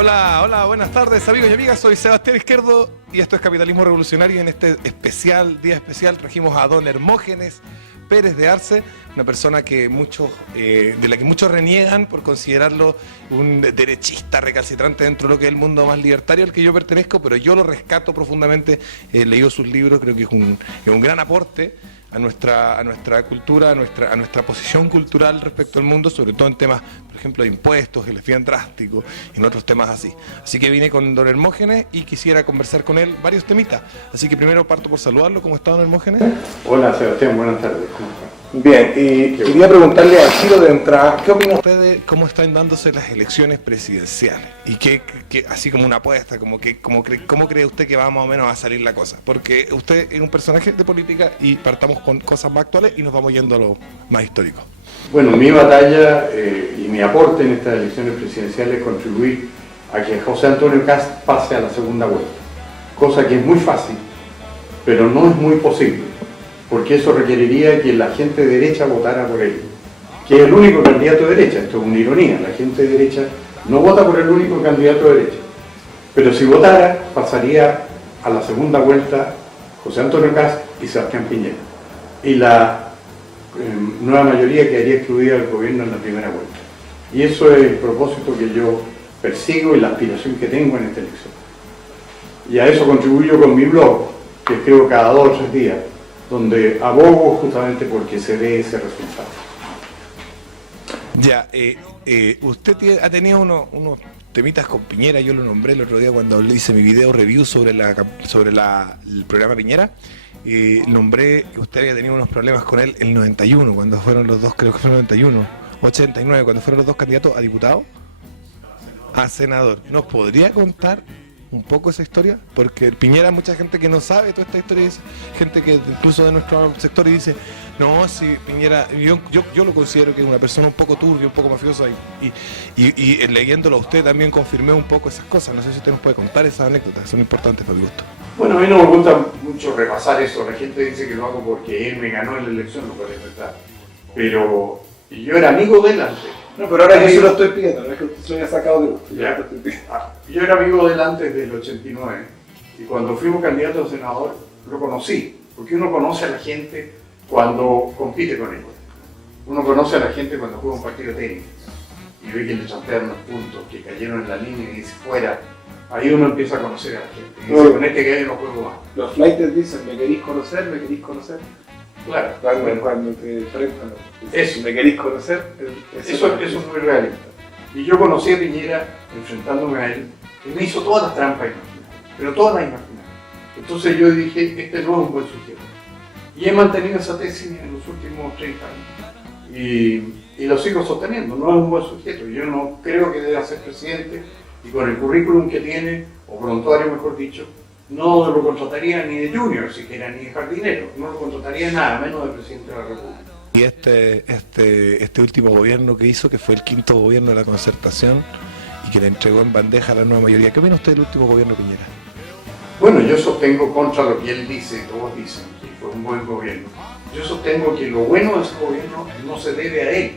Hola, hola, buenas tardes amigos y amigas, soy Sebastián Izquierdo y esto es Capitalismo Revolucionario y en este día especial trajimos a don Hermógenes Pérez de Arce, una persona que de la que muchos reniegan por considerarlo un derechista recalcitrante dentro de lo que es el mundo más libertario al que yo pertenezco, pero yo lo rescato profundamente, he leído sus libros, creo que es un gran aporte a nuestra cultura, a nuestra posición cultural respecto al mundo, sobre todo en temas, por ejemplo, de impuestos, el desvío drástico y en otros temas así. Así que vine con don Hermógenes y quisiera conversar con él varios temitas. Así que primero parto por saludarlo. ¿Cómo está, don Hermógenes? Hola, Sebastián, buenas tardes. ¿Cómo está? Bien, y quería preguntarle al tiro de entrada, ¿qué opina usted de cómo están dándose las elecciones presidenciales? Y así como una apuesta, ¿cómo cree usted que va más o menos a salir la cosa? Porque usted es un personaje de política y partamos con cosas más actuales y nos vamos yendo a lo más histórico. Bueno, mi batalla y mi aporte en estas elecciones presidenciales es contribuir a que José Antonio Kast pase a la segunda vuelta, cosa que es muy fácil, pero no es muy posible, porque eso requeriría que la gente de derecha votara por él, que es el único candidato de derecha. Esto es una ironía, la gente de derecha no vota por el único candidato de derecha, pero si votara pasaría a la segunda vuelta José Antonio Kast y Sebastián Piñera, y la nueva mayoría quedaría excluida del gobierno en la primera vuelta. Y eso es el propósito que yo persigo y la aspiración que tengo en esta elección. Y a eso contribuyo con mi blog, que escribo cada 2 o 3 días, donde abogo justamente porque se dé ese resultado. Ya, usted ha tenido unos temitas con Piñera, yo lo nombré el otro día cuando hice mi video review sobre el programa Piñera. Nombré que usted había tenido unos problemas con él el 91, cuando fueron los dos, creo que fue el 91, 89, cuando fueron los dos candidatos a diputado, a senador. ¿Nos podría contar un poco esa historia? Porque Piñera, mucha gente que no sabe toda esta historia, gente que incluso de nuestro sector y dice, no, si Piñera, yo lo considero que es una persona un poco turbia, un poco mafiosa y leyéndolo a usted también confirmé un poco esas cosas. No sé si usted nos puede contar esas anécdotas, son importantes para mi gusto. Bueno, a mí no me gusta mucho repasar eso, la gente dice que lo hago porque él me ganó en la elección, lo cual es verdad, pero yo era amigo de él antes. No, pero ahora yo se lo estoy pidiendo, no es que usted se lo haya sacado de gusto. Yo era amigo de él antes del 89 y cuando fuimos candidatos a senador lo conocí, porque uno conoce a la gente cuando compite con ellos. Uno conoce a la gente cuando juega un partido de tenis y ve que le chantean los puntos, que cayeron en la línea y dice fuera. Ahí uno empieza a conocer a la gente y dice, con este que no juego más. Los flighters dicen, ¿me queréis conocer? ¿Me queréis conocer? Claro. Cuando te enfrentan, eso. ¿me queréis conocer? Eso es muy realista. Y yo conocí a Piñera enfrentándome a él, y me hizo todas las trampas imaginables, pero todas las imaginables. Entonces yo dije, este no es un buen sujeto. Y he mantenido esa tesis en los últimos 30 años. Y lo sigo sosteniendo, no es un buen sujeto. Yo no creo que deba ser presidente, y con el currículum que tiene, o prontuario mejor dicho, no lo contrataría ni de junior siquiera, ni de jardinero, no lo contrataría nada, menos de presidente de la República. Y este último gobierno que hizo, que fue el 5º gobierno de la Concertación y que le entregó en bandeja a la nueva mayoría, ¿qué opina usted del último gobierno Piñera? Bueno, yo sostengo contra lo que él dice, todos dicen que fue un buen gobierno. Yo sostengo que lo bueno de ese gobierno no se debe a él,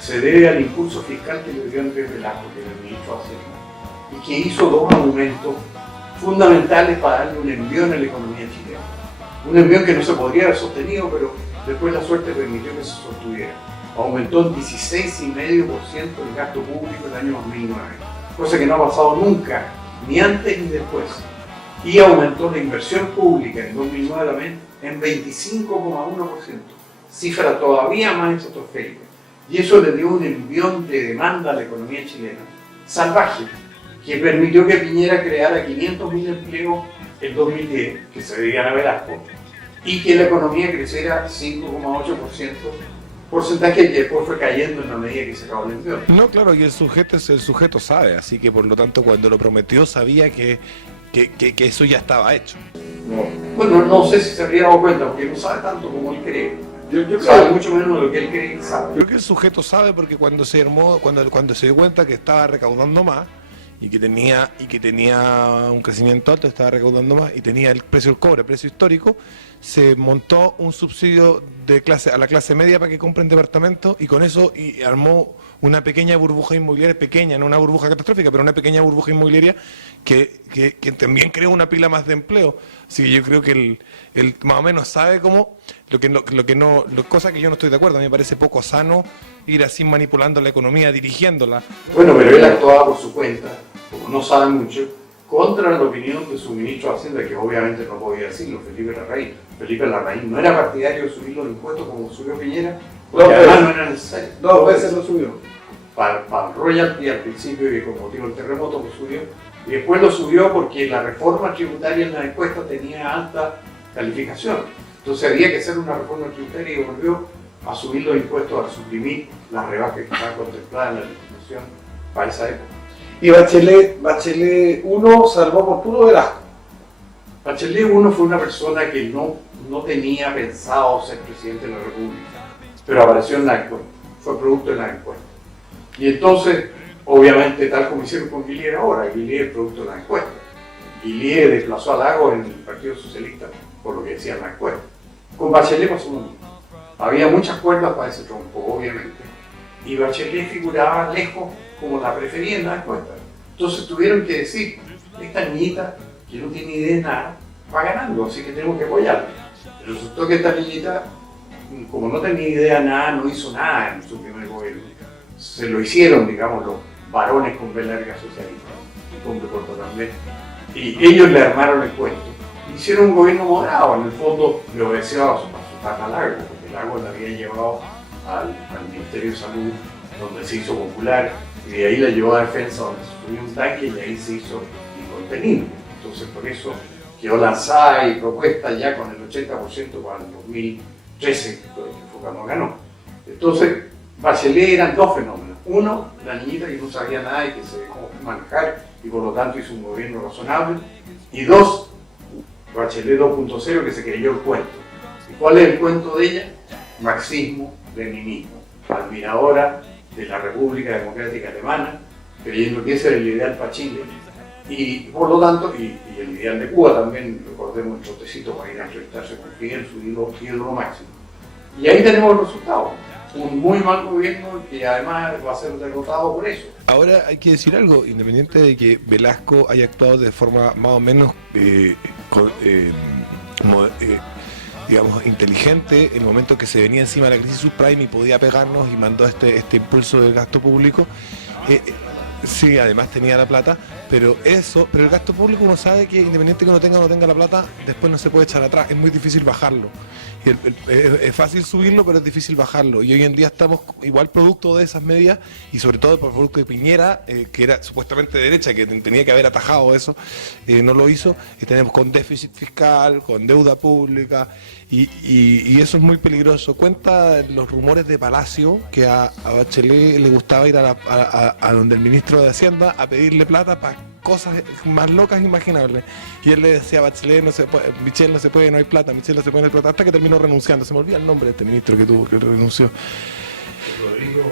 se debe al impulso fiscal que le dio Andrés Velasco, que era el ministro de Hacienda, y que hizo 2 argumentos fundamentales para darle un envión a la economía chilena. Un envión que no se podría haber sostenido, pero después la suerte permitió que se sostuviera. Aumentó en 16,5% el gasto público en el año 2009, cosa que no ha pasado nunca, ni antes ni después. Y aumentó la inversión pública en 2009 también en 25,1%, cifra todavía más estratosférica. Y eso le dio un envión de demanda a la economía chilena salvaje, que permitió que Piñera creara 500.000 empleos en 2010, que se debían a Velasco, y que la economía creciera 5,8%, porcentaje que después fue cayendo en la medida que se acabó el envío. No, claro, y el sujeto sabe, así que por lo tanto cuando lo prometió sabía que eso ya estaba hecho. No. Bueno, no sé si se habría dado cuenta, porque no sabe tanto como él cree. Yo sabe mucho menos de lo que él cree que sabe. Creo que el sujeto sabe porque cuando se dio cuenta que estaba recaudando más y que tenía un crecimiento alto, estaba recaudando más y tenía el precio del cobre, precio histórico, se montó un subsidio a la clase media para que compren departamentos y con eso armó una pequeña burbuja inmobiliaria, pequeña, no una burbuja catastrófica, pero una pequeña burbuja inmobiliaria que también creó una pila más de empleo. Así que yo creo que él más o menos sabe cómo, cosa que yo no estoy de acuerdo, a mí me parece poco sano ir así manipulando la economía, dirigiéndola. Bueno, pero él actuaba por su cuenta, como no sabe mucho, contra la opinión de su ministro de Hacienda, que obviamente no podía decirlo, Felipe Larraín. Felipe Larraín no era partidario de subir los impuestos como subió Piñera, porque además no era necesario. Dos veces lo subió. Para el royalty al principio y con motivo del terremoto lo subió, y después lo subió porque la reforma tributaria en la encuesta tenía alta calificación. Entonces había que hacer una reforma tributaria y volvió a subir los impuestos, a suprimir las rebajas que estaban contempladas en la legislación para esa época. Y Bachelet 1 salvó por puro Velasco. Bachelet 1 fue una persona que no tenía pensado ser presidente de la República, pero apareció en la encuesta, fue producto de la encuesta. Y entonces, obviamente, tal como hicieron con Guillier ahora, Guillier es producto de la encuesta. Guillier desplazó a Lagos en el Partido Socialista, por lo que decía la encuesta. Con Bachelet pasó lo mismo. Había muchas cuerdas para ese tronco, obviamente. Y Bachelet figuraba lejos como la preferida en la encuesta. Entonces tuvieron que decir, esta niñita que no tiene idea de nada, va ganando, así que tenemos que apoyarla. Pero resultó que esta niñita, como no tenía idea de nada, no hizo nada en su primer gobierno. Se lo hicieron, digamos, los varones con B larga socialistas, y con B corta también. Y ellos le armaron el cuento. Hicieron un gobierno moderado, en el fondo le obedeció a su tata Lago, porque Lago la había llevado al Ministerio de Salud, donde se hizo popular, y de ahí la llevó a Defensa, donde se subió un tanque y ahí se hizo incontenible. Entonces por eso quedó lanzada y propuesta ya con el 80% para el 2013, que fue cuando ganó. Entonces, Bachelet eran dos fenómenos. Uno, la niñita que no sabía nada y que se dejó manejar y por lo tanto hizo un gobierno razonable. Y dos, Bachelet 2.0 que se creyó el cuento. ¿Y cuál es el cuento de ella? Marxismo, leninismo. Admiradora de la República Democrática Alemana, creyendo que ese era el ideal para Chile. Y por lo tanto, y el ideal de Cuba también, recordemos el trotecito para ir a entrevistarse con Fidel, su ídolo máximo. Y ahí tenemos el resultado. Un muy mal gobierno que además va a ser derrotado por eso. Ahora hay que decir algo, independiente de que Velasco haya actuado de forma más o menos digamos, inteligente en el momento que se venía encima de la crisis subprime y podía pegarnos y mandó este impulso del gasto público. Sí, además tenía la plata, pero el gasto público uno sabe que independiente que uno tenga o no tenga la plata, después no se puede echar atrás, es muy difícil bajarlo. Y es fácil subirlo, pero es difícil bajarlo. Y hoy en día estamos igual producto de esas medidas, y sobre todo por producto de Piñera, que era supuestamente de derecha, que tenía que haber atajado eso, no lo hizo, y tenemos con déficit fiscal, con deuda pública, y eso es muy peligroso. Cuenta los rumores de Palacio que a Bachelet le gustaba ir a donde el ministro de Hacienda a pedirle plata para cosas más locas imaginables. Y él le decía a Bachelet, Michel no se puede, no hay plata, Michel no se puede, no hay plata, hasta que terminó renunciando. Se me olvida el nombre de este ministro que renunció. Rodrigo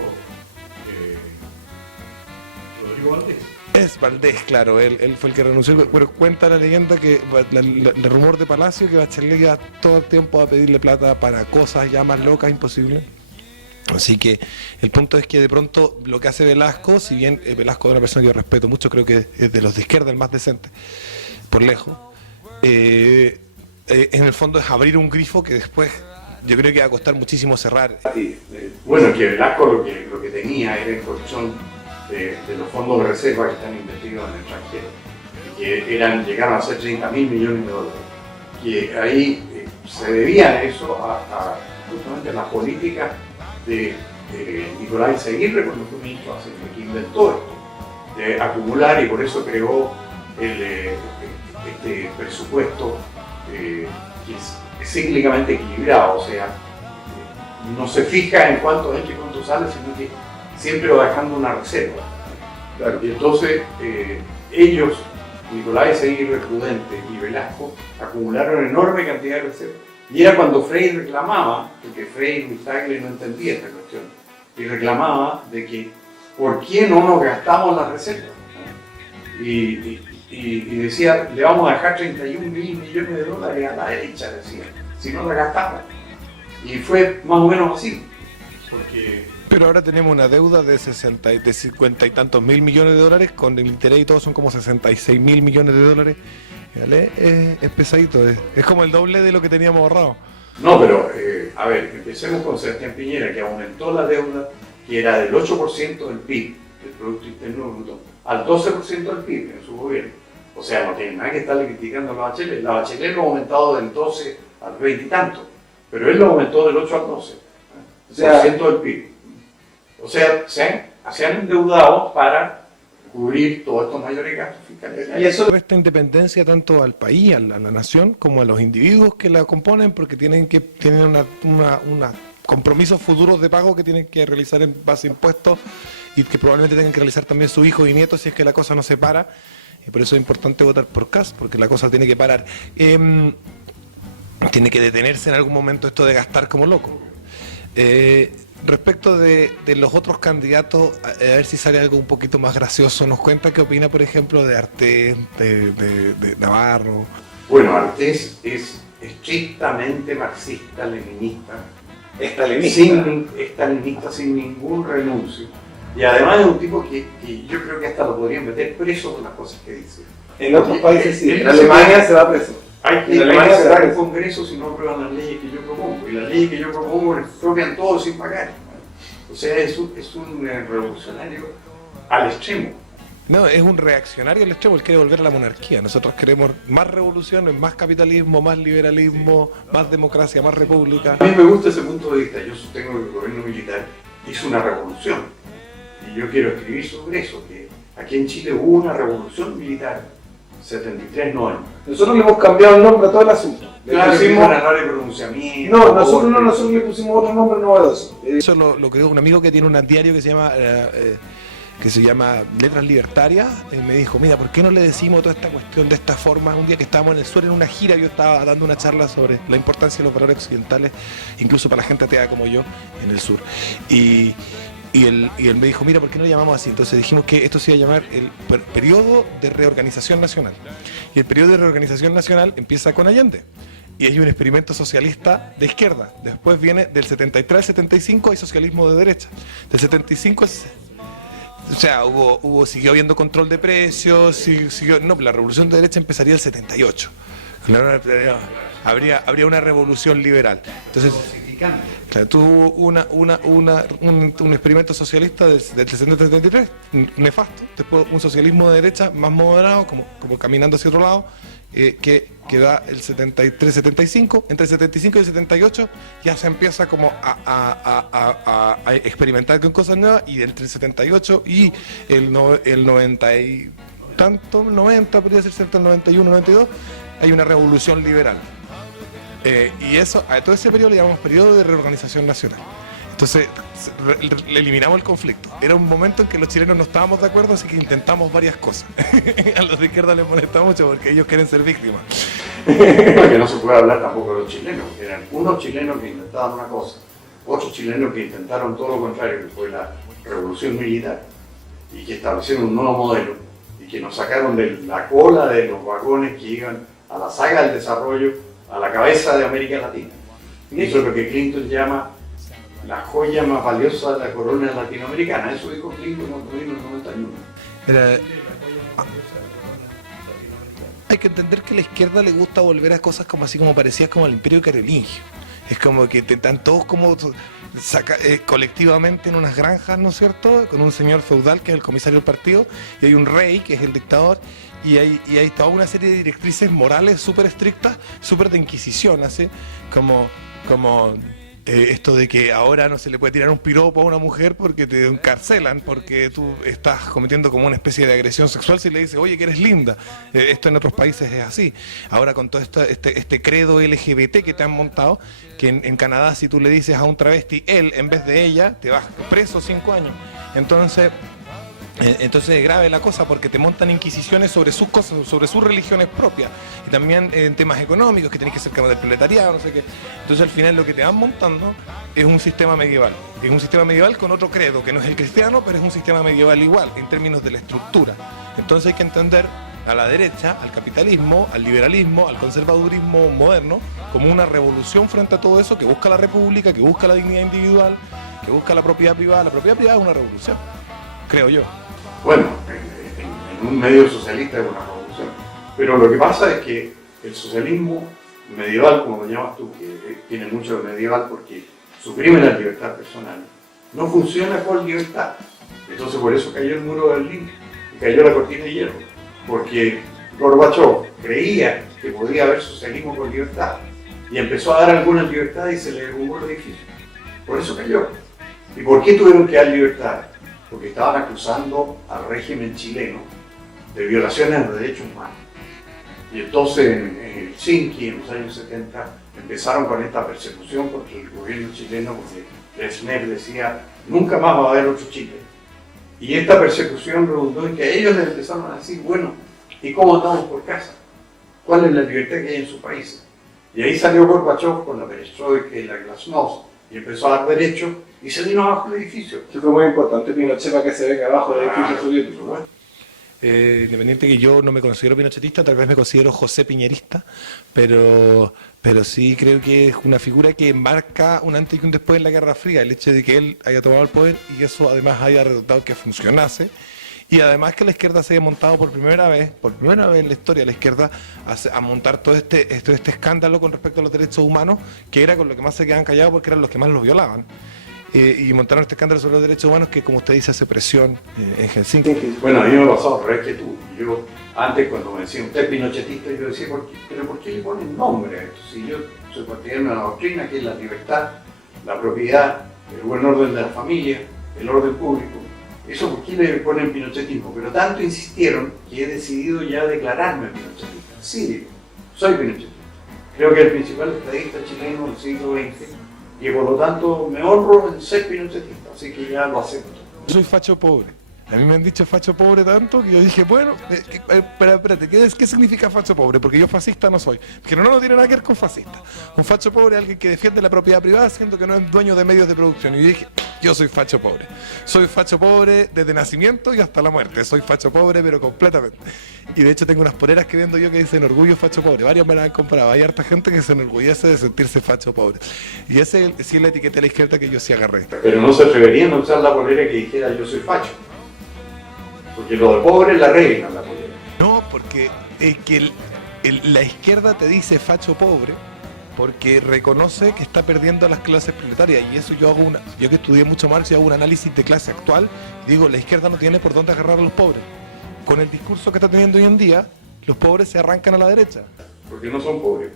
Valdés. Es Valdés, claro, él fue el que renunció, pero cuenta la leyenda que el rumor de Palacio que Bachelet iba todo el tiempo a pedirle plata para cosas ya más locas, imposibles. Así que el punto es que de pronto lo que hace Velasco, si bien Velasco es una persona que yo respeto mucho, creo que es de los de izquierda el más decente, por lejos, en el fondo es abrir un grifo que después yo creo que va a costar muchísimo cerrar. Bueno, que Velasco lo que tenía era el colchón de los fondos de reserva que están invertidos en el extranjero, que llegaron a ser 30.000 millones de dólares, que ahí se debían eso justamente a la política de Nicolás Seguirre cuando fue ministro de Hacienda, que inventó esto, de acumular, y por eso creó este presupuesto que es cíclicamente equilibrado, o sea, no se fija en cuánto entra y cuánto sale, sino que siempre va dejando una reserva. Claro. Y entonces ellos, Nicolás Seguirre Prudente y Velasco, acumularon enorme cantidad de reservas. Y era cuando Frey reclamaba, porque Frey y Tagle no entendía esta cuestión, y reclamaba de que ¿por qué no nos gastamos las reservas? Y decía, le vamos a dejar 31.000 millones de dólares a la derecha, decía. si no la gastaba. Y fue más o menos así. Porque Pero ahora tenemos una deuda de 50 y tantos mil millones de dólares, con el interés y todo son como 66 mil millones de dólares. ¿Vale? Es pesadito, es como el doble de lo que teníamos ahorrado. no, pero a ver, empecemos con Sebastián Piñera, que aumentó la deuda, que era del 8% del PIB, del Producto Interno Bruto, al 12% del PIB en su gobierno. O sea, no tiene nada que estarle criticando a la Bachelet. La Bachelet lo ha aumentado del 12 al 20 y tanto, pero él lo aumentó del 8 al 12, o sea, del PIB. O sea, se han endeudado para cubrir todos estos mayores gastos fiscales. Y eso resta independencia tanto al país, a la nación, como a los individuos que la componen, porque tienen una compromisos futuros de pago que tienen que realizar en base a impuestos y que probablemente tengan que realizar también sus hijos y nietos si es que la cosa no se para. Y por eso es importante votar por Kast, porque la cosa tiene que parar. Tiene que detenerse en algún momento esto de gastar como loco. Respecto de los otros candidatos, a ver si sale algo un poquito más gracioso. Nos cuenta qué opina, por ejemplo, de Artés, de Navarro. Bueno, Artés es estrictamente marxista-leninista. Estalinista sin ningún renuncio. Y además es un tipo que yo creo que hasta lo podrían meter preso por las cosas que dice. En otros países sí, en Alemania Alemania se va preso. Hay que cerrar el Congreso si no aprueban las leyes que yo propongo. Y las leyes que yo propongo expropian todo sin pagar. O sea, es un revolucionario al extremo. No, es un reaccionario al extremo, él quiere volver a la monarquía. Nosotros queremos más revoluciones, más capitalismo, más liberalismo, más democracia, más república. A mí me gusta ese punto de vista. Yo sostengo que el gobierno militar hizo una revolución. Y yo quiero escribir sobre eso, que aquí en Chile hubo una revolución militar, 73-90. Nosotros le hemos cambiado el nombre a todo el asunto. Claro, hicimos una no de pronunciamiento. No, nosotros le pusimos otro nombre novedoso. Eso lo creó un amigo que tiene un diario que se llama Letras Libertarias. Él me dijo, mira, ¿por qué no le decimos toda esta cuestión de esta forma? Un día que estábamos en el sur en una gira, yo estaba dando una charla sobre la importancia de los valores occidentales, incluso para la gente atea como yo, en el sur. Y él me dijo, mira, ¿por qué no lo llamamos así? Entonces dijimos que esto se iba a llamar el periodo de reorganización nacional. Y el periodo de reorganización nacional empieza con Allende. Y hay un experimento socialista de izquierda. Después viene del 73 al 75 hay socialismo de derecha. Del 75 o sea, siguió habiendo control de precios, la revolución de derecha empezaría el 78. Claro, habría una revolución liberal. Entonces, claro, tuvo un experimento socialista del 73 nefasto, después un socialismo de derecha más moderado, como caminando hacia otro lado, que da el 73-75, entre el 75 y el 78 ya se empieza como a experimentar con cosas nuevas, y entre el 78 y el 90 y tanto, 90, podría ser el 91, 92, hay una revolución liberal. Y eso, a todo ese periodo le llamamos periodo de reorganización nacional. Entonces, le eliminamos el conflicto. Era un momento en que los chilenos no estábamos de acuerdo, así que intentamos varias cosas. A los de izquierda les molesta mucho porque ellos quieren ser víctimas. Que no se puede hablar tampoco de los chilenos. Eran unos chilenos que intentaban una cosa, otros chilenos que intentaron todo lo contrario, que fue la revolución militar, y que establecieron un nuevo modelo, y que nos sacaron de la cola de los vagones que iban a la saga del desarrollo, a la cabeza de América Latina. Y eso es lo que Clinton llama la joya más valiosa de la corona latinoamericana. Eso dijo Clinton cuando vino en el 91. Hay que entender que a la izquierda le gusta volver a cosas como así como parecías como el Imperio Carolingio. Es como que están todos como colectivamente en unas granjas, ¿no es cierto? Con un señor feudal que es el comisario del partido, y hay un rey que es el dictador, y hay toda una serie de directrices morales súper estrictas, súper de inquisición, así como esto de que ahora no se le puede tirar un piropo a una mujer porque te encarcelan, porque tú estás cometiendo como una especie de agresión sexual si le dices, oye, que eres linda. Esto en otros países es así. Ahora con todo este credo LGBT que te han montado, que en Canadá si tú le dices a un travesti él en vez de ella, te vas preso 5 años. Entonces es grave la cosa porque te montan inquisiciones sobre sus cosas, sobre sus religiones propias, y también en temas económicos que tenés que ser como del proletariado, no sé qué. Entonces al final lo que te van montando es un sistema medieval. Es un sistema medieval con otro credo, que no es el cristiano, pero es un sistema medieval igual, en términos de la estructura. Entonces hay que entender, a la derecha, al capitalismo, al liberalismo, al conservadurismo moderno, como una revolución frente a todo eso, que busca la república, que busca la dignidad individual, que busca la propiedad privada. La propiedad privada es una revolución, creo yo. Bueno, en un medio socialista es una revolución. Pero lo que pasa es que el socialismo medieval, como lo llamas tú, que tiene mucho de medieval porque suprime la libertad personal, no funciona con libertad. Entonces por eso cayó el muro de Berlín y cayó la cortina de hierro, porque Gorbachov creía que podía haber socialismo con libertad y empezó a dar algunas libertades y se le derrumbó el edificio. Por eso cayó. ¿Y por qué tuvieron que dar libertades? Porque estaban acusando al régimen chileno de violaciones de los derechos humanos. Y entonces en Helsinki, en los años 70, empezaron con esta persecución contra el gobierno chileno, porque Brezhnev decía, nunca más va a haber otro Chile. Y esta persecución redundó en que ellos les empezaron a decir, bueno, ¿y cómo andamos por casa? ¿Cuál es la libertad que hay en sus países? Y ahí salió Gorbachov con la perestroika y la glasnost, y empezó a dar derechos y se vino abajo el edificio. Eso fue muy importante, Pinochet, para que se venga abajo del edificio soviético, ¿no? Independiente que yo no me considero pinochetista, tal vez me considero José Piñerista, pero sí creo que es una figura que marca un antes y un después en la Guerra Fría, el hecho de que él haya tomado el poder y eso además haya resultado que funcionase, y además que la izquierda se haya montado por primera vez en la historia, la izquierda a montar todo este escándalo con respecto a los derechos humanos, que era con lo que más se quedaban callados porque eran los que más los violaban. Y montaron este escándalo sobre los derechos humanos que, como usted dice, hace presión en Helsinki. Bueno, a mí me ha pasado al revés que tú. Yo, antes cuando me decían, usted es pinochetista, yo decía, ¿pero por qué le ponen nombre a esto? Si yo soy partidario de una doctrina que es la libertad, la propiedad, el buen orden de la familia, el orden público. Eso, ¿por qué le ponen pinochetismo? Pero tanto insistieron que he decidido ya declararme pinochetista. Sí, digo, soy pinochetista. Creo que el principal estadista chileno del siglo XX, y por lo tanto me honro en ser pinochetista, así que ya lo acepto. Soy facho pobre. A mí me han dicho facho pobre tanto que yo dije, bueno, espérate, ¿qué significa facho pobre? Porque yo fascista no soy. Que no tiene nada que ver con fascista. Un facho pobre es alguien que defiende la propiedad privada siendo que no es dueño de medios de producción. Y yo dije, yo soy facho pobre. Soy facho pobre desde nacimiento y hasta la muerte. Soy facho pobre, pero completamente. Y de hecho tengo unas poleras que vendo yo que dicen orgullo facho pobre. Varios me las han comprado. Hay harta gente que se enorgullece de sentirse facho pobre. Y ese sí es la etiqueta de la izquierda que yo sí agarré. Pero no se atreverían a usar la polera que dijera yo soy facho. Porque lo de pobre es la regla, la polera. No, porque es que la izquierda te dice facho pobre porque reconoce que está perdiendo a las clases proletarias, y eso yo que estudié mucho Marx y hago un análisis de clase actual y digo, la izquierda no tiene por dónde agarrar a los pobres. Con el discurso que está teniendo hoy en día, los pobres se arrancan a la derecha. Porque no son pobres.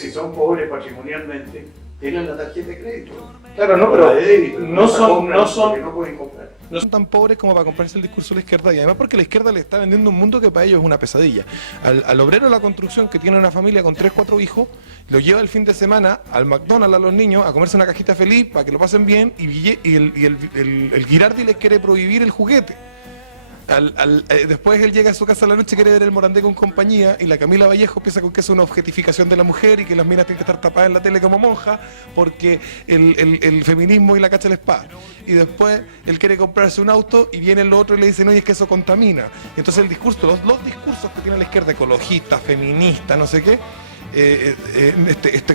Si son pobres patrimonialmente, tienen la tarjeta de crédito. Claro, no, pero no pueden comprar. No son tan pobres como para comprarse el discurso de la izquierda, y además porque la izquierda le está vendiendo un mundo que para ellos es una pesadilla. Al obrero de la construcción que tiene una familia con 3-4 hijos, lo lleva el fin de semana al McDonald's a los niños a comerse una cajita feliz para que lo pasen bien, y el Girardi les quiere prohibir el juguete. Después él llega a su casa a la noche, quiere ver el Morandé con compañía, y la Camila Vallejo piensa con que es una objetificación de la mujer y que las minas tienen que estar tapadas en la tele como monjas porque el feminismo y la cacha de la espada. Y después él quiere comprarse un auto y viene el otro y le dicen, oye, es que eso contamina. Entonces el discurso, los discursos que tiene la izquierda, ecologista, feminista, no sé qué,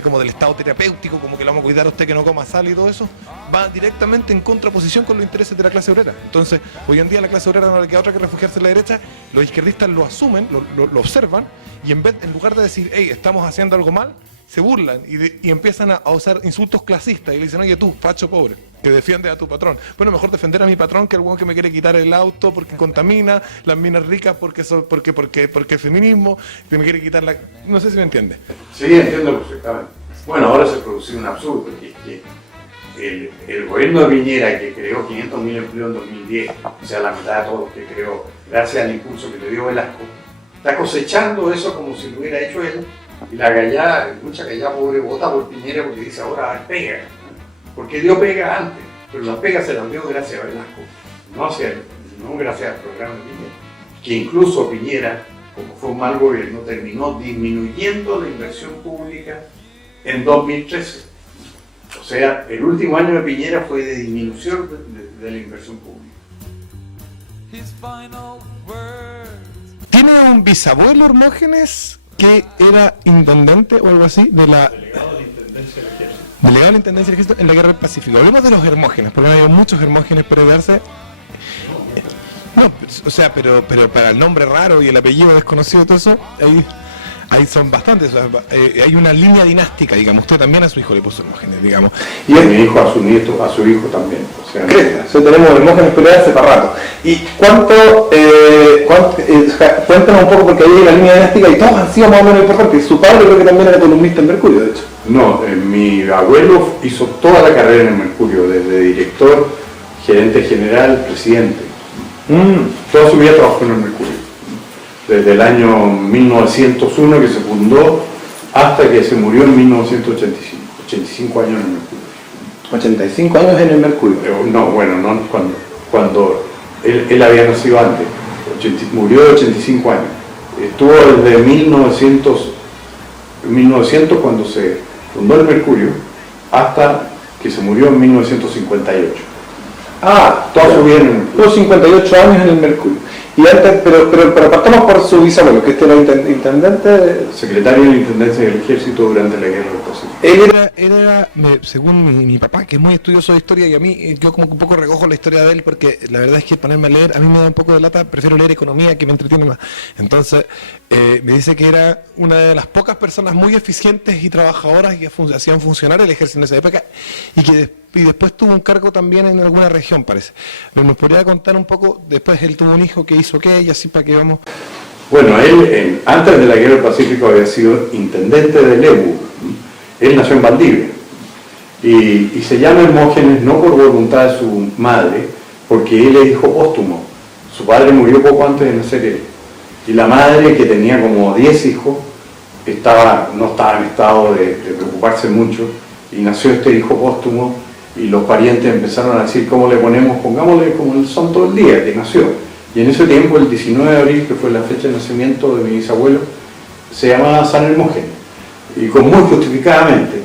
como del estado terapéutico, como que le vamos a cuidar a usted que no coma sal y todo eso, va directamente en contraposición con los intereses de la clase obrera. Entonces, hoy en día a la clase obrera no le queda otra que refugiarse en la derecha. Los izquierdistas lo asumen, lo observan, y en lugar de decir, hey, estamos haciendo algo mal, se burlan y empiezan a usar insultos clasistas y le dicen, oye, tú, facho pobre, que defiendes a tu patrón. Bueno, mejor defender a mi patrón que el hueón que me quiere quitar el auto porque contamina, las minas ricas porque el feminismo, que me quiere quitar la... No sé si me entiende. Sí, entiendo perfectamente. Bueno, ahora se produce un absurdo, que es que el gobierno de Piñera, que creó 500.000 empleos en 2010, o sea, la mitad de todos los que creó, gracias al impulso que le dio Velasco, está cosechando eso como si lo hubiera hecho él. Y la gallá, mucha gallá pobre vota por Piñera porque dice ahora pega. Porque dio pega antes, pero la pega se la dio gracias a Velasco, no gracias al programa de Piñera. Que incluso Piñera, como fue un mal gobierno, terminó disminuyendo la inversión pública en 2013. O sea, el último año de Piñera fue de disminución de la inversión pública. ¿Tiene un bisabuelo Hermógenes que era intendente o algo así de la... Delegado de la Intendencia del Ejército en la Guerra del Pacífico. Hablemos de los Hermógenes, porque hay muchos Hermógenes para darse. No, o sea, pero para el nombre raro y el apellido desconocido y todo eso, ahí son bastantes. O sea, hay una línea dinástica, digamos. Usted también a su hijo le puso Hermógenes, digamos. Y a mi hijo, a su nieto, a su hijo también. O sea, tenemos Hermógenes pero hace para rato. ¿Y cuéntanos un poco, porque ahí hay la línea dinástica y todos han sido más o menos importantes. Su padre creo que también era columnista en Mercurio, de hecho. No, mi abuelo hizo toda la carrera en el Mercurio, desde director, gerente general, presidente. Toda su vida trabajó en el Mercurio. Desde el año 1901 que se fundó hasta que se murió en 1985. 85 años en el Mercurio. 85 años en el Mercurio. No, bueno, no cuando él había nacido antes. Murió de 85 años. Estuvo desde 1900 cuando se fundó el Mercurio hasta que se murió en 1958. Toda su vida en el Mercurio. Los 58 años en el Mercurio. Y antes, pero partamos por su bisabuelo, que era intendente... Secretario de la Intendencia del Ejército durante la Guerra del Pacífico. Él era según mi papá, que es muy estudioso de historia, y a mí yo como que un poco recojo la historia de él, porque la verdad es que ponerme a leer, a mí me da un poco de lata, prefiero leer economía, que me entretiene más. Entonces, me dice que era una de las pocas personas muy eficientes y trabajadoras que hacían funcionar el ejército en esa época, y después tuvo un cargo también en alguna región, parece. Pero nos podría contar un poco, después él tuvo un hijo que hizo qué, y así para que vamos... Bueno, él antes de la Guerra del Pacífico había sido intendente de Lebu. Él nació en Valdivia y se llama Hermógenes no por voluntad de su madre, porque él es hijo póstumo. Su padre murió poco antes de nacer él. Y la madre, que tenía como 10 hijos, no estaba en estado de preocuparse mucho, y nació este hijo póstumo, y los parientes empezaron a decir, ¿cómo le ponemos? Pongámosle como el santo del día que nació. Y en ese tiempo, el 19 de abril, que fue la fecha de nacimiento de mi bisabuelo, se llamaba San Hermógenes, y con muy justificadamente,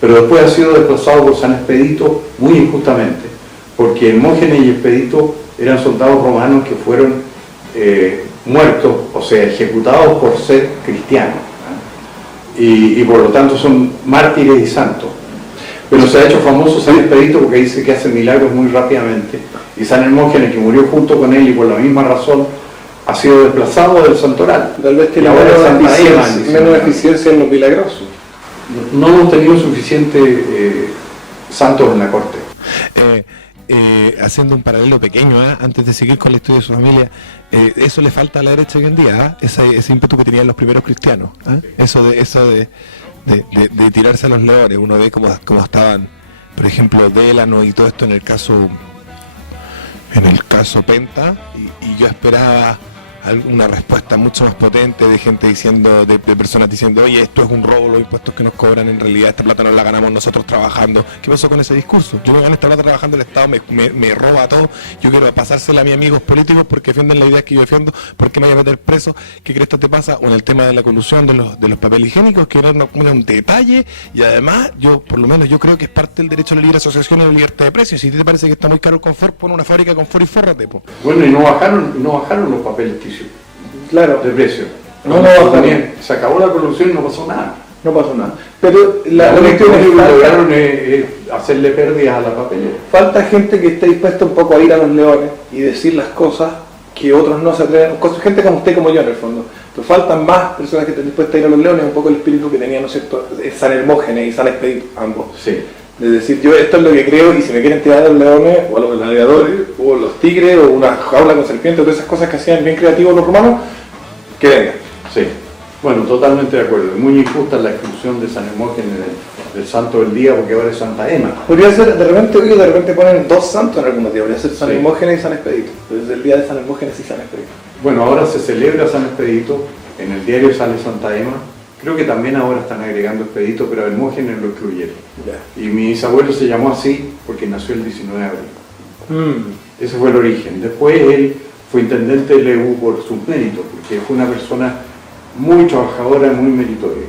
pero después ha sido desplazado por San Expedito muy injustamente, porque Hermógenes y Expedito eran soldados romanos que fueron muertos, o sea, ejecutados por ser cristianos, y por lo tanto son mártires y santos. Pero se ha hecho famoso San Expedito porque dice que hace milagros muy rápidamente, y San Hermógenes, que murió junto con él y por la misma razón, ha sido desplazado del santoral. Tal vez tiene menos eficiencia en los milagrosos. No hemos tenido suficiente santos en la corte. Haciendo un paralelo pequeño, antes de seguir con la historia de su familia, eso le falta a la derecha hoy en día, ese ímpetu que tenían los primeros cristianos, eso de tirarse a los leones. Uno ve cómo estaban, por ejemplo, Délano y todo esto en el caso Penta, y yo esperaba una respuesta mucho más potente de gente diciendo, de personas diciendo, oye, esto es un robo, los impuestos que nos cobran, en realidad esta plata nos la ganamos nosotros trabajando. ¿Qué pasó con ese discurso? Yo me gano esta plata trabajando, el Estado me roba todo, yo quiero pasársela a mis amigos políticos porque defienden la idea que yo defiendo, porque me voy a meter preso, ¿qué crees que te pasa? O en el tema de la colusión de los papeles higiénicos, que era un detalle, y además, por lo menos yo creo que es parte del derecho a la libre asociación y la libertad de precios. Si te parece que está muy caro el confort, pon una fábrica de confort y fórrate, po. Bueno, y no bajaron los papeles tisú. Claro. De precio. Se acabó la producción y no pasó nada. No pasó nada. Pero la cuestión es que lograron hacerle pérdidas a la papelera. Falta gente que esté dispuesta un poco a ir a los leones y decir las cosas que otros no se atreven. Gente como usted, como yo en el fondo. Pero faltan más personas que estén dispuestas a ir a los leones, un poco el espíritu que tenían, ¿no es cierto?, San Hermógenes y San Expedito, ambos. Sí. De decir, yo esto es lo que creo, y si me quieren tirar a los leones, o a los gladiadores, o a los tigres, o una jaula con serpientes, o todas esas cosas que hacían bien creativos los romanos, que vengan. Sí, bueno, totalmente de acuerdo. Es muy injusta la exclusión de San Hermógenes del santo del día, porque ahora es Santa Emma. Podría ser, de repente ponen dos santos en algunos días, podría ser San Hermógenes y San Expedito, desde el día de San Hermógenes y San Expedito. Bueno, ahora se celebra San Expedito, en el diario sale Santa Emma, creo que también ahora están agregando Expedito, pero Hermógenes lo excluyeron. Y mi bisabuelo se llamó así porque nació el 19 de abril. Ese fue el origen. Después él fue intendente de Lebu por sus méritos, porque fue una persona muy trabajadora, muy meritoria.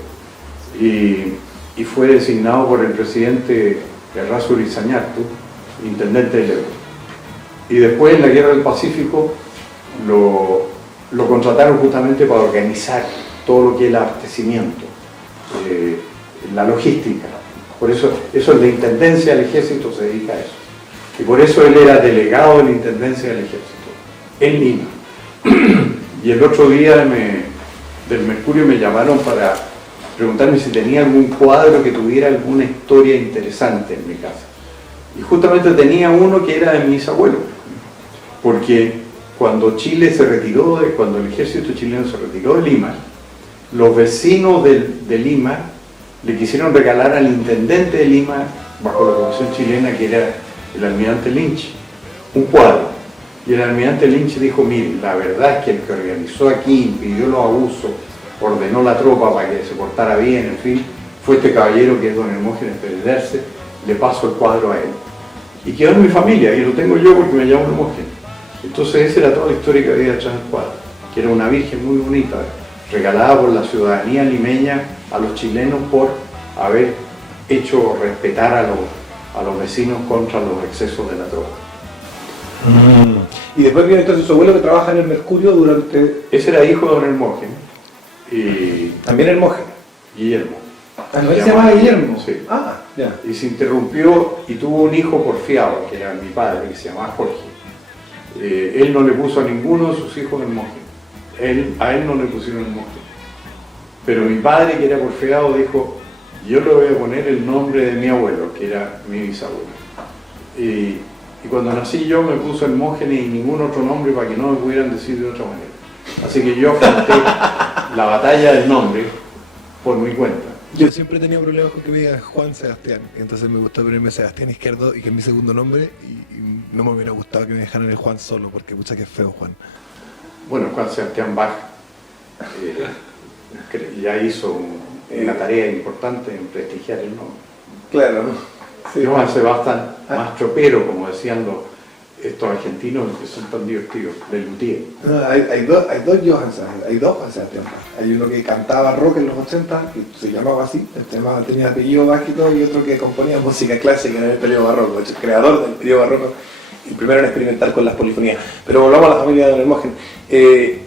Y fue designado por el presidente Errázuriz Zañartu, intendente de Lebu. Y después en la Guerra del Pacífico lo contrataron justamente para organizar todo lo que es el abastecimiento, la logística. Por eso es la Intendencia del Ejército, se dedica a eso. Y por eso él era delegado de la Intendencia del Ejército, en Lima. Y el otro día del Mercurio me llamaron para preguntarme si tenía algún cuadro que tuviera alguna historia interesante en mi casa. Y justamente tenía uno que era de mis abuelos, porque cuando Chile se retiró, cuando el ejército chileno se retiró de Lima, los vecinos de Lima le quisieron regalar al intendente de Lima, bajo la Constitución chilena, que era el almirante Lynch, un cuadro. Y el almirante Lynch dijo, mire, la verdad es que el que organizó aquí, impidió los abusos, ordenó la tropa para que se portara bien, en fin, fue este caballero que es don Hermógenes Pérez, le paso el cuadro a él. Y quedó en mi familia, y lo tengo yo porque me llamo Hermógenes. Entonces esa era toda la historia que había detrás del cuadro, que era una virgen muy bonita, regalada por la ciudadanía limeña a los chilenos por haber hecho respetar a los vecinos contra los excesos de la tropa. Y después viene entonces su abuelo que trabaja en el Mercurio durante... Ese era hijo de don Hermógenes. Y También Hermógenes. Guillermo. Ah, ¿no? ¿Él se llamaba Guillermo? Sí. Ah, ya. Y se interrumpió y tuvo un hijo porfiado, que era mi padre, que se llamaba Jorge. Él no le puso a ninguno de sus hijos Hermógenes. A él no le pusieron Hermógenes. Pero mi padre, que era porfiado, dijo, yo le voy a poner el nombre de mi abuelo, que era mi bisabuelo. Y cuando nací yo me puso Hermógenes y ningún otro nombre para que no me pudieran decir de otra manera. Así que yo afronté la batalla del nombre por mi cuenta. Yo siempre he tenido problemas con que me digan Juan Sebastián, entonces me gustó ponerme Sebastián Izquierdo y que es mi segundo nombre, y no me hubiera gustado que me dejaran el Juan solo, porque pucha que es feo Juan. Bueno, Juan Sebastián Bach ya hizo una tarea importante en prestigiar el nombre. Claro. Sí. Johann Sebastián, más tropero, como decían estos argentinos que son tan divertidos, de luthier. No, hay dos Johann Sebastián, hay dos Juan Sebastián Bach. Hay uno que cantaba rock en los 80, que se llamaba así, tenía apellido Bach y todo, y otro que componía música clásica en el periodo barroco, el creador del periodo barroco, el primero en experimentar con las polifonías. Pero volvamos a la familia de don Hermógenes.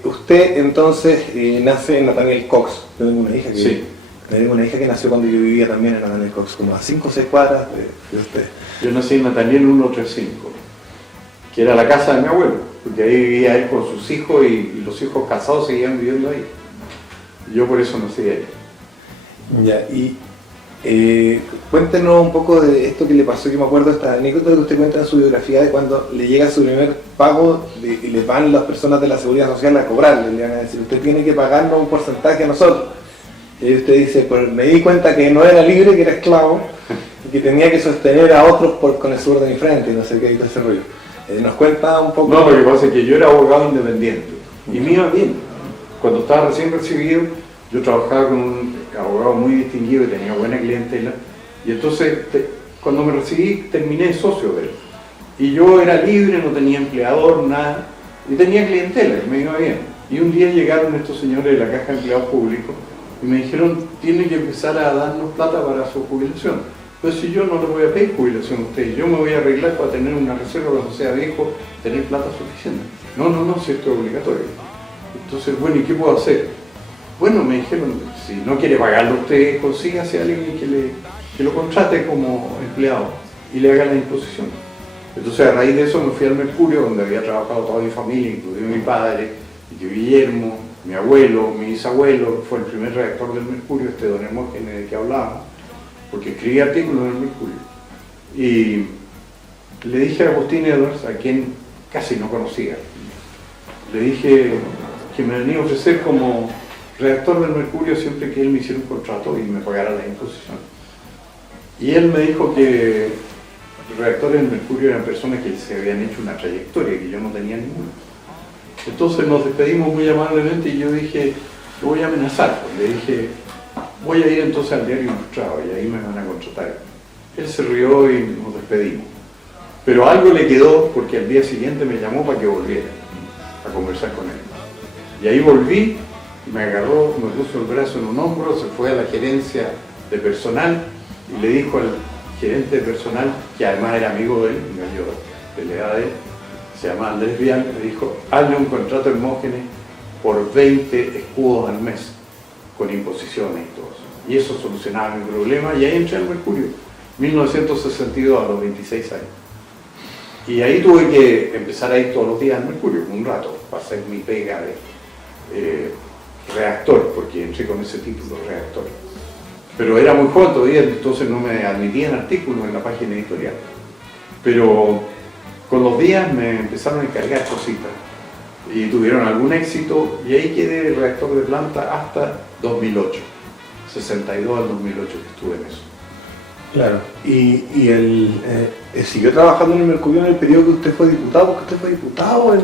Usted entonces nace en Nathaniel Cox. Yo tengo una hija que... Sí. Tengo una hija que nació cuando yo vivía también en Nathaniel Cox, como a 5 o 6 cuadras de usted. Yo nací en Nathaniel 135, que era la casa de mi abuelo, porque ahí vivía él con sus hijos y los hijos casados seguían viviendo ahí. Yo por eso nací ahí. Ya, y cuéntenos un poco de esto que le pasó, que me acuerdo de esta anécdota que usted cuenta en su biografía de cuando le llega su primer pago y le van las personas de la Seguridad Social a cobrarle, le van a decir, usted tiene que pagarnos un porcentaje a nosotros. Y usted dice, pues me di cuenta que no era libre, que era esclavo, y que tenía que sostener a otros con el sudor de mi frente, y no sé qué, y todo ese rollo. ¿Nos cuenta un poco? No, lo que pasa es que yo era abogado independiente, y me iba bien. Cuando estaba recién recibido, yo trabajaba con un abogado muy distinguido que tenía buena clientela, y entonces cuando me recibí terminé socio de él. Y yo era libre, no tenía empleador, nada, y tenía clientela, y me iba bien. Y un día llegaron estos señores de la Caja de Empleados Públicos, y me dijeron, tiene que empezar a darnos plata para su jubilación. Pues si yo no le voy a pedir jubilación a usted, yo me voy a arreglar para tener una reserva cuando sea viejo, tener plata suficiente. No, si esto es obligatorio. Entonces, bueno, ¿y qué puedo hacer? Bueno, me dijeron, si no quiere pagarlo usted, consígase a alguien que lo contrate como empleado y le haga la imposición. Entonces, a raíz de eso me fui al Mercurio, donde había trabajado toda mi familia, incluido mi padre, y Guillermo, mi abuelo, mi bisabuelo, fue el primer redactor del Mercurio, don Hermógenes del que hablábamos, porque escribía artículos en el Mercurio. Y le dije a Agustín Edwards, a quien casi no conocía, le dije que me venía a ofrecer como redactor del Mercurio siempre que él me hiciera un contrato y me pagara la imposición. Y él me dijo que los redactores del Mercurio eran personas que se habían hecho una trayectoria, que yo no tenía ninguna. Entonces nos despedimos muy amablemente y yo dije, lo voy a amenazar. Le dije, voy a ir entonces al Diario Ilustrado y ahí me van a contratar. Él se rió y nos despedimos. Pero algo le quedó porque al día siguiente me llamó para que volviera a conversar con él. Y ahí volví, me agarró, me puso el brazo en un hombro, se fue a la gerencia de personal y le dijo al gerente de personal, que además era amigo de él, de la edad de él, se llama Andrés Vial, me dijo, hazle un contrato a Hermógenes por 20 escudos al mes, con imposiciones y todo eso. Y eso solucionaba mi problema, y ahí entré al Mercurio, 1962, a los 26 años. Y ahí tuve que empezar a ir todos los días al Mercurio, un rato, para hacer mi pega de redactor, porque entré con ese título, redactor. Pero era muy joven todavía, entonces no me admitían artículos en la página editorial. Pero con los días me empezaron a encargar cositas y tuvieron algún éxito, y ahí quedé redactor de planta hasta 2008, 62 al 2008 que estuve en eso. Claro, y él siguió trabajando en el Mercurio en el periodo que usted fue diputado, porque usted fue diputado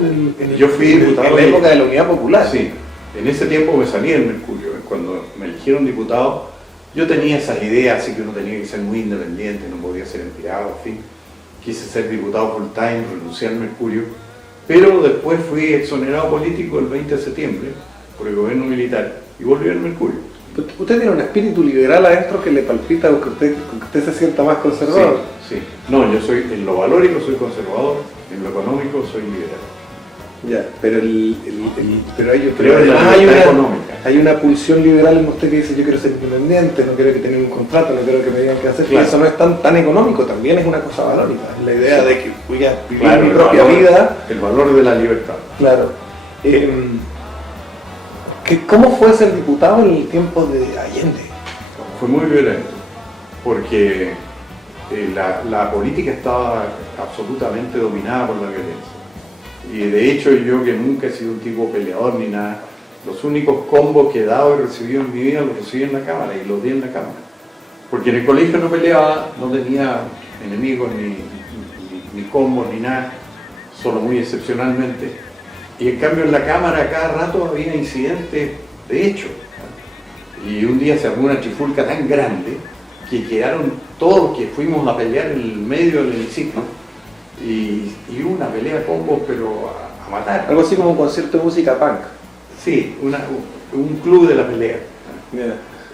Yo fui diputado en la época de la Unidad Popular. Sí, en ese tiempo me salí del Mercurio. Cuando me eligieron diputado, yo tenía esas ideas, así que uno tenía que ser muy independiente, no podía ser empleado, en fin. Quise ser diputado full time, renuncié al Mercurio, pero después fui exonerado político el 20 de septiembre por el gobierno militar y volví al Mercurio. Usted tiene un espíritu liberal adentro que le palpita o que usted se sienta más conservador. Sí, sí. No, yo soy, en lo valórico soy conservador, en lo económico soy liberal. Ya, pero Creo en la además libertad económica. hay una pulsión liberal en usted que dice: yo quiero ser independiente, no quiero que tenga un contrato, no quiero que me digan qué hacer. Claro. Y eso no es tan económico, también es una cosa valórica. Es la idea de que voy a vivir Claro, mi el propia valor, vida. el valor de la libertad. Claro. ¿Cómo fue ser diputado en el tiempo de Allende? Fue muy violento, porque la política estaba absolutamente dominada por la violencia. Y de hecho yo, que nunca he sido un tipo peleador ni nada, los únicos combos que he dado y recibido en mi vida los recibí en la Cámara, y los di en la Cámara. Porque en el colegio no peleaba, no tenía enemigos ni combos ni nada, solo muy excepcionalmente. Y en cambio en la Cámara a cada rato había incidentes de hecho. Y un día se armó una trifulca tan grande que quedaron todos que fuimos a pelear en el medio del hemiciclo. Y hubo una pelea a combos, pero a matar. Algo así como un concierto de música punk. Sí, un club de la pelea.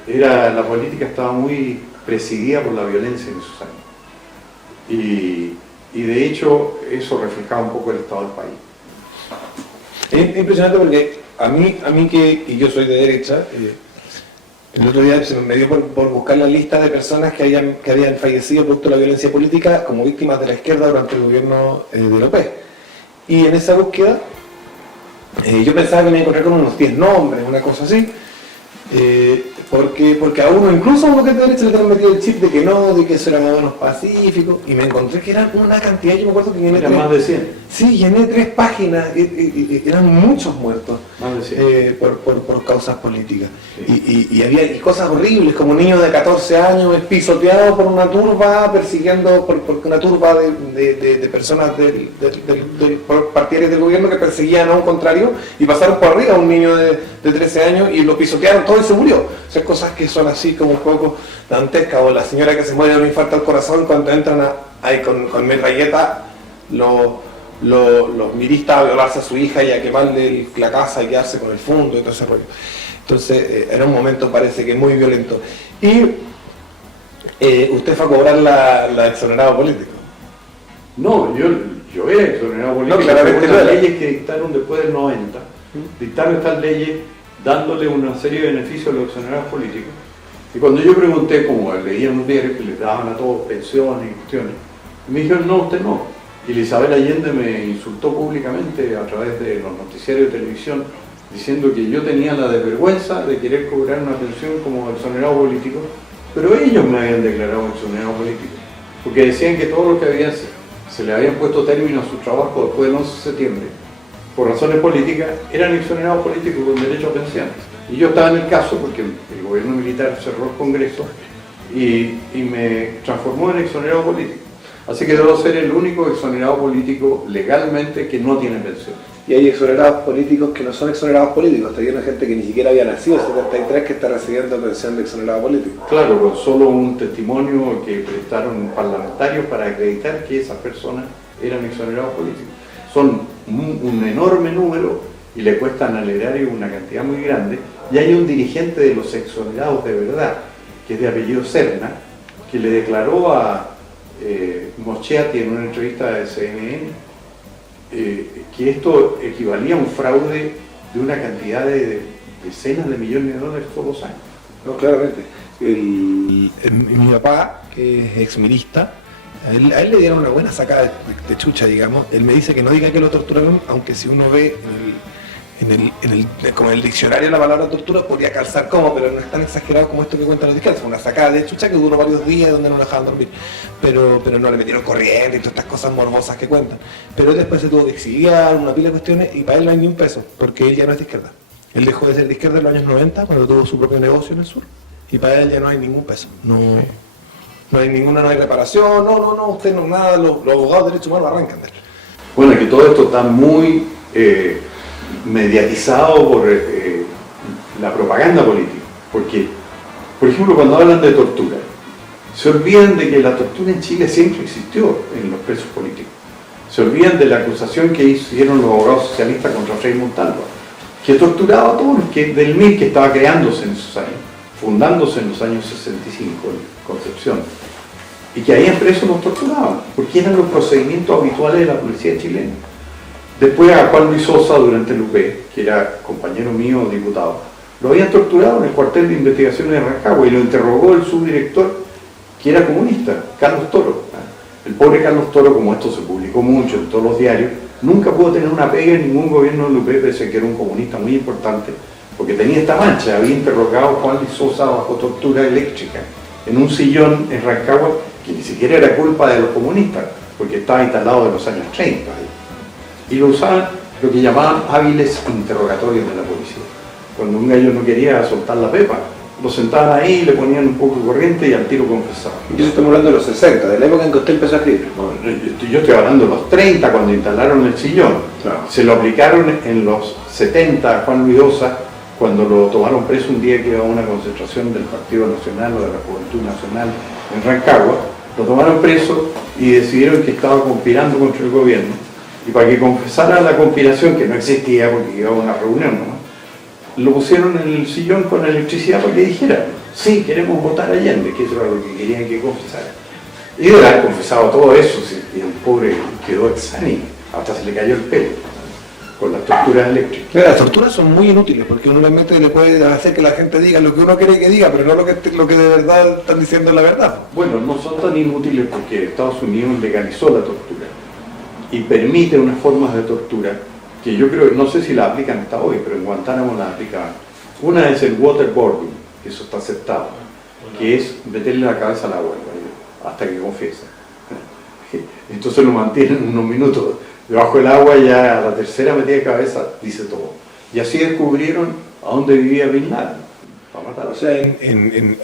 Yeah. La política estaba muy presidida por la violencia en esos años. Y de hecho eso reflejaba un poco el estado del país. Es impresionante porque a mí que yo soy de derecha, el otro día se me dio por buscar la lista de personas que habían fallecido producto de la violencia política como víctimas de la izquierda durante el gobierno de López. Y en esa búsqueda yo pensaba que me iba a encontrar con unos 10 nombres, una cosa así, porque a uno, incluso a uno que es de derecha, le tienen metido el chip de que no, de que eso era más o menos pacífico, y me encontré que eran una cantidad, yo me acuerdo que llené Era más de 100. Sí, llené 3 páginas, eran muchos muertos Más de 100. por causas políticas. Sí. Y había cosas horribles, como niños de 14 años pisoteados por una turba, persiguiendo por una turba de personas partidarios del gobierno que perseguían a un contrario y pasaron por arriba a un niño de 13 años y lo pisotearon todo y se murió. O sea, cosas que son así como un poco dantescas, o la señora que se muere de un infarto al corazón cuando entran ahí con metralleta los miristas a violarse a su hija y a quemarle la casa y quedarse con el fondo y todo ese rollo. Entonces era un momento, parece que muy violento. Y usted fue a cobrar la exonerado político. No, yo era exonerado político. No, claramente las no era. leyes que dictaron después del 90, dictaron estas leyes dándole una serie de beneficios a los exonerados políticos. Y cuando yo pregunté, como leía en un diario que les daban a todos pensiones y cuestiones, me dijeron: no, usted no. Y Isabel Allende me insultó públicamente a través de los noticiarios de televisión, diciendo que yo tenía la desvergüenza de querer cobrar una pensión como exonerado político, pero ellos me habían declarado exonerado político, porque decían que todos los que se le habían puesto término a su trabajo después del 11 de septiembre, por razones políticas, eran exonerados políticos con derecho a pensión. Y yo estaba en el caso porque el gobierno militar cerró el Congreso y me transformó en exonerado político. Así que debo ser el único exonerado político legalmente que no tiene pensión. Y hay exonerados políticos que no son exonerados políticos. Hay una gente que ni siquiera había nacido en 73 que está recibiendo pensión de exonerado político. Claro, con solo un testimonio que prestaron parlamentarios para acreditar que esas personas eran exonerados políticos. Son un enorme número y le cuestan al erario una cantidad muy grande. Y hay un dirigente de los exonerados de verdad, que es de apellido Serna, que le declaró a Moschetti en una entrevista de CNN que esto equivalía a un fraude de una cantidad de decenas de millones de dólares todos los años. No, claramente. Mi papá, que es exmirista, a él le dieron una buena sacada de chucha, digamos. Él me dice que no diga que lo torturaron, aunque si uno ve como en el diccionario la palabra tortura podría calzar como, pero no es tan exagerado como esto que cuentan los discursos. Una sacada de chucha que duró varios días donde no lo dejaban dormir. Pero no le metieron corriente y todas estas cosas morbosas que cuentan. Pero él después se tuvo que exiliar, una pila de cuestiones, y para él no hay ni un peso, porque él ya no es de izquierda. Él dejó de ser de izquierda en los años 90, cuando tuvo su propio negocio en el sur, y para él ya no hay ningún peso. No hay ninguna, no hay reparación, usted no, nada, los abogados de derechos humanos arrancan de él. Bueno, que todo esto está muy mediatizado por la propaganda política, porque, por ejemplo, cuando hablan de tortura, se olvidan de que la tortura en Chile siempre existió en los presos políticos. Se olvidan de la acusación que hicieron los abogados socialistas contra Frei Montalva, que torturaba a todos los del MIR que estaba creándose en esos años, fundándose en los años 65 en Concepción, y que ahí en presos nos torturaban, porque eran los procedimientos habituales de la policía chilena. Después a Juan Luis Sosa, durante el UP, que era compañero mío, diputado, lo habían torturado en el cuartel de investigaciones de Rancagua y lo interrogó el subdirector, que era comunista, Carlos Toro. El pobre Carlos Toro, como esto se publicó mucho en todos los diarios, nunca pudo tener una pega en ningún gobierno del UP, pese a que era un comunista muy importante, porque tenía esta mancha. Había interrogado a Juan Luis Sosa bajo tortura eléctrica en un sillón en Rancagua, que ni siquiera era culpa de los comunistas, porque estaba instalado en los años 30. Y lo usaban lo que llamaban hábiles interrogatorios de la policía. Cuando un gallo no quería soltar la pepa, lo sentaban ahí, le ponían un poco de corriente y al tiro confesaba. Yo estoy hablando de los 60, de la época en que usted empezó a escribir. Yo estoy hablando de los 30, cuando instalaron el sillón. Claro. Se lo aplicaron en los 70 a Juan Luis Sosa, cuando lo tomaron preso un día que iba a una concentración del Partido Nacional o de la Juventud Nacional en Rancagua. Lo tomaron preso y decidieron que estaba conspirando contra el gobierno. Y para que confesara la conspiración, que no existía porque iba a una reunión, ¿no?, lo pusieron en el sillón con electricidad para que dijera: sí, queremos votar a Allende, que eso era lo que querían que confesara. Y de haber confesado todo eso, y el pobre quedó exánime, hasta se le cayó el pelo con las torturas eléctricas. Las torturas son muy inútiles, porque uno realmente le puede hacer que la gente diga lo que uno quiere que diga, pero no lo que de verdad están diciendo es la verdad. Bueno, no son tan inútiles porque Estados Unidos legalizó la tortura y permite unas formas de tortura que yo creo, no sé si la aplican hasta hoy, pero en Guantánamo la aplicaban. Una es el waterboarding, que eso está aceptado, que es meterle la cabeza al agua hasta que confiesa. Entonces lo mantienen unos minutos debajo del agua y ya a la tercera metida de cabeza dice todo. Y así descubrieron a dónde vivía Bin Laden, para matarlo. O sea,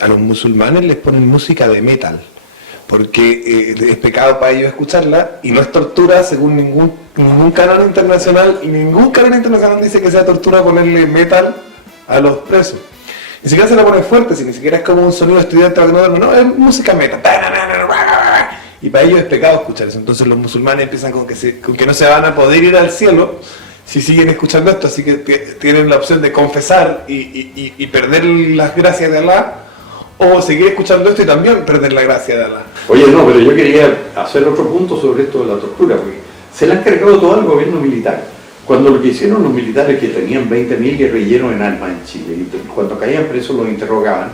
a los musulmanes les ponen música de metal, porque es pecado para ellos escucharla, y no es tortura según ningún canon internacional, y ningún canon internacional dice que sea tortura ponerle metal a los presos. Ni siquiera se la ponen fuerte, si ni siquiera es como un sonido estudiante, no, es música metal. Y para ellos es pecado escuchar eso. Entonces los musulmanes empiezan con que no se van a poder ir al cielo si siguen escuchando esto, así que tienen la opción de confesar y perder las gracias de Allah, o seguir escuchando esto y también perder la gracia de Allah. Oye, no, pero yo quería hacer otro punto sobre esto de la tortura, porque se le han cargado todo al gobierno militar. Cuando lo que hicieron los militares, que tenían 20.000 guerrilleros en armas en Chile, y cuando caían presos los interrogaban,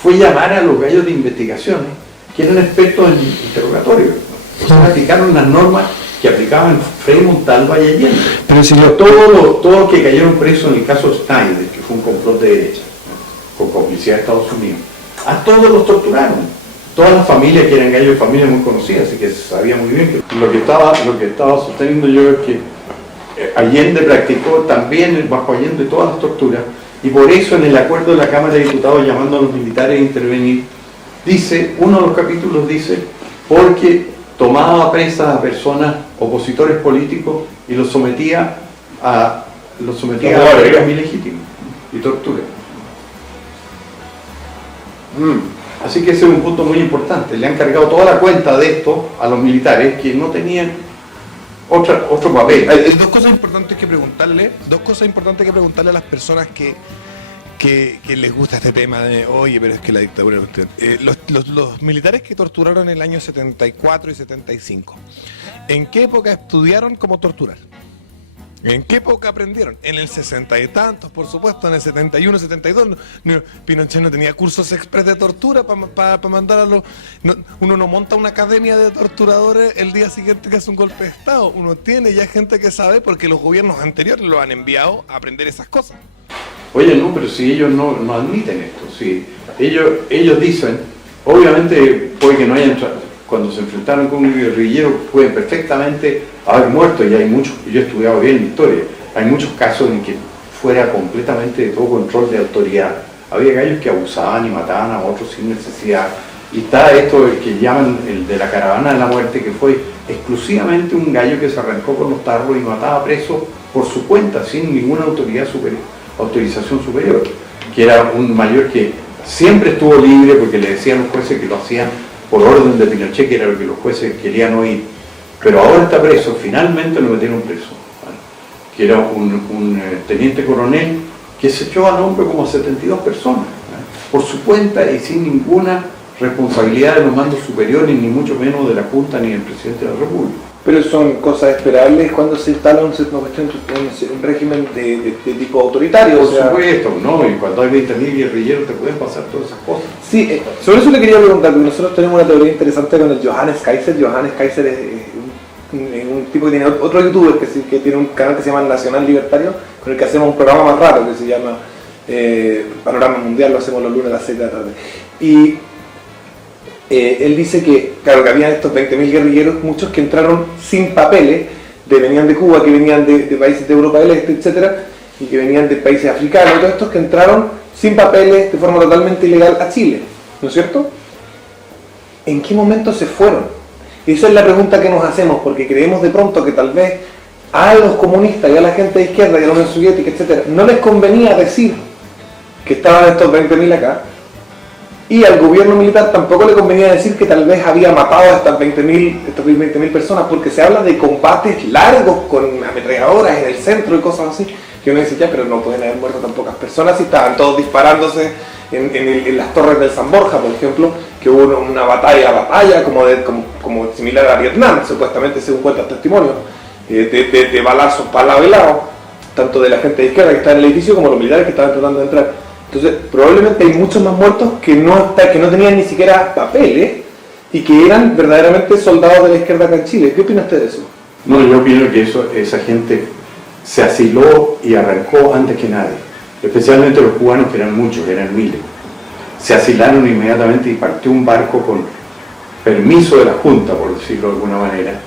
fue llamar a los gallos de investigaciones, que eran expertos en interrogatorios. O sea, aplicaron las normas que aplicaban Frei Montalva y Allende. Pero si todos los que cayeron presos en el caso Snyder, que fue un complot de derecha, con complicidad de Estados Unidos, a todos los torturaron. Todas las familias, que eran gallos de familias muy conocidas, así que se sabía muy bien que lo que estaba sosteniendo yo es que Allende practicó también bajo Allende todas las torturas, y por eso en el acuerdo de la Cámara de Diputados llamando a los militares a intervenir, dice, uno de los capítulos dice, porque tomaba presas a personas, opositores políticos, y los sometía a arreglos ilegítimos y tortura. Así que ese es un punto muy importante. Le han cargado toda la cuenta de esto a los militares que no tenían otro papel. Hay dos cosas importantes que preguntarle a las personas que que les gusta este tema de, oye, pero es que la dictadura... los militares que torturaron en el año 74 y 75, ¿en qué época estudiaron cómo torturar? ¿En qué época aprendieron? En el 60 y tantos, por supuesto, en el 71, 72. Pinochet no tenía cursos express de tortura para mandar a los... uno no monta una academia de torturadores el día siguiente que hace un golpe de Estado. Uno tiene ya gente que sabe porque los gobiernos anteriores lo han enviado a aprender esas cosas. Oye, no, pero si ellos no admiten esto, si ellos dicen, obviamente puede que no hayan... Cuando se enfrentaron con un guerrillero pueden perfectamente haber muerto, y hay muchos, yo he estudiado bien la historia, hay muchos casos en que fuera completamente de todo control de autoridad. Había gallos que abusaban y mataban a otros sin necesidad. Y está esto que llaman el de la caravana de la muerte, que fue exclusivamente un gallo que se arrancó con los tarros y mataba presos por su cuenta, sin ninguna autorización superior, que era un mayor que siempre estuvo libre porque le decían los jueces que lo hacían por orden de Pinochet, que era lo que los jueces querían oír, pero ahora está preso, finalmente lo metieron preso, ¿vale? Que era un teniente coronel que se echó a nombre como 72 personas, ¿vale? Por su cuenta y sin ninguna responsabilidad de los mandos superiores, ni mucho menos de la Junta ni del presidente de la República. Pero son cosas esperables cuando se instala un régimen de tipo autoritario. Por supuesto, ¿no? Y cuando hay 20.000 guerrilleros te pueden pasar todas esas cosas. Sí, sobre eso le quería preguntar, porque nosotros tenemos una teoría interesante con el Johannes Kaiser. Johannes Kaiser es un tipo que tiene otro youtuber que tiene un canal que se llama Nacional Libertario, con el que hacemos un programa más raro que se llama Panorama Mundial, lo hacemos los lunes a las 6 de la tarde. Y él dice que, claro, que había estos 20.000 guerrilleros, muchos que entraron sin papeles, venían de Cuba, que venían de países de Europa del Este, etcétera, y que venían de países africanos, todos estos que entraron sin papeles, de forma totalmente ilegal a Chile, ¿no es cierto? ¿En qué momento se fueron? Esa es la pregunta que nos hacemos, porque creemos de pronto que tal vez a los comunistas y a la gente de izquierda y a la Unión Soviética, etcétera, no les convenía decir que estaban estos 20.000 acá, y al gobierno militar tampoco le convenía decir que tal vez había matado a estas 20.000 personas, porque se habla de combates largos con ametralladoras en el centro y cosas así, que uno dice, ya, pero no pueden haber muerto tan pocas personas si estaban todos disparándose en las torres del San Borja, por ejemplo, que hubo una batalla como similar a Vietnam, supuestamente, según cuentan testimonios, de balazos para lado y lado, tanto de la gente de izquierda que está en el edificio como los militares que estaban tratando de entrar. Entonces, probablemente hay muchos más muertos que no tenían ni siquiera papeles y que eran verdaderamente soldados de la izquierda acá en Chile. ¿Qué opina usted de eso? No, yo opino que esa gente se asiló y arrancó antes que nadie, especialmente los cubanos, que eran muchos, eran miles. Se asilaron inmediatamente y partió un barco con permiso de la Junta, por decirlo de alguna manera,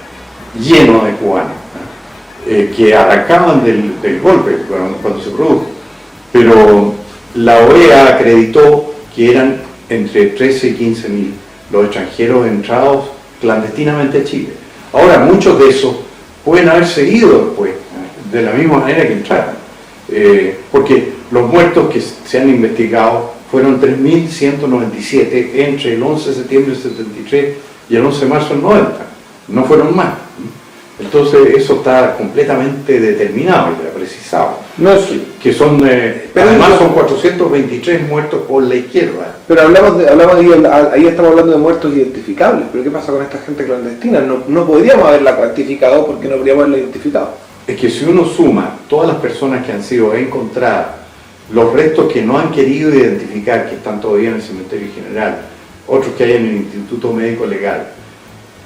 lleno de cubanos, que arrancaban del golpe cuando se produjo. Pero la OEA acreditó que eran entre 13 y 15.000 los extranjeros entrados clandestinamente a Chile. Ahora, muchos de esos pueden haber seguido después, de la misma manera que entraron, porque los muertos que se han investigado fueron 3.197 entre el 11 de septiembre del 73 y el 11 de marzo del 90, no fueron más. Entonces eso está completamente determinado y precisado. No es que son, además son 423 muertos por la izquierda. Pero ahí estamos hablando de muertos identificables, pero ¿qué pasa con esta gente clandestina? No podríamos haberla cuantificado porque no podríamos haberla identificado. Es que si uno suma todas las personas que han sido encontradas, los restos que no han querido identificar, que están todavía en el cementerio general, otros que hay en el Instituto Médico Legal,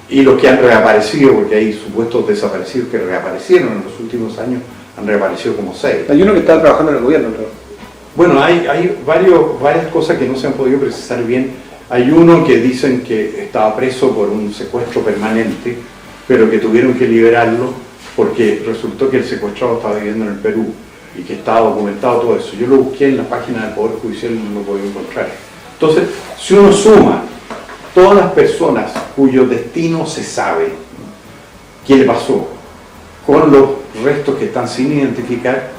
y los que han reaparecido, porque hay supuestos desaparecidos que reaparecieron en los últimos años, han reaparecido como 6. Hay uno que está trabajando en el gobierno, ¿no? Bueno, hay varias cosas que no se han podido precisar bien. Hay uno que dicen que estaba preso por un secuestro permanente, pero que tuvieron que liberarlo porque resultó que el secuestrado estaba viviendo en el Perú y que estaba documentado todo eso. Yo lo busqué en la página del Poder Judicial y no lo podía encontrar. Entonces, si uno suma todas las personas cuyo destino se sabe, qué le pasó, con los restos que están sin identificar,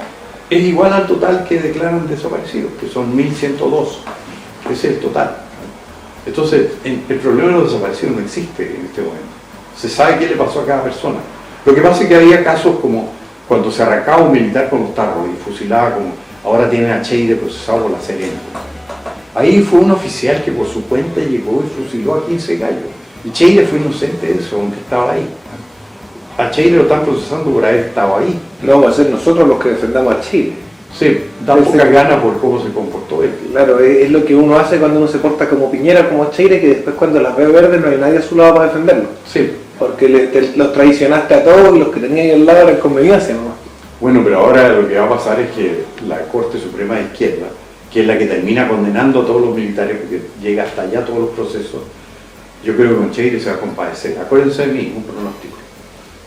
es igual al total que declaran desaparecidos, que son 1.102. Ese es el total. Entonces, el problema de los desaparecidos no existe en este momento. Se sabe qué le pasó a cada persona. Lo que pasa es que había casos como cuando se arrancaba un militar con los tarros y fusilaba como ahora tiene a Cheire procesado por La Serena. Ahí fue un oficial que por su cuenta llegó y fusiló a 15 gallos. Y Cheire fue inocente de eso, aunque estaba ahí. A Cheire lo están procesando por haber estado ahí. No vamos a ser nosotros los que defendamos a Chile. Sí, da pocas ganas por cómo se comportó él. Claro, es lo que uno hace cuando uno se porta como Piñera, como Cheire, que después cuando las ve verdes no hay nadie a su lado para defenderlo. Sí. Porque los traicionaste a todos y los que tenían ahí al lado eran conveniencia, ¿no? Bueno, pero ahora lo que va a pasar es que la Corte Suprema de Izquierda, que es la que termina condenando a todos los militares, porque llega hasta allá todos los procesos, yo creo que con Cheire se va a compadecer. Acuérdense de mí, un pronóstico.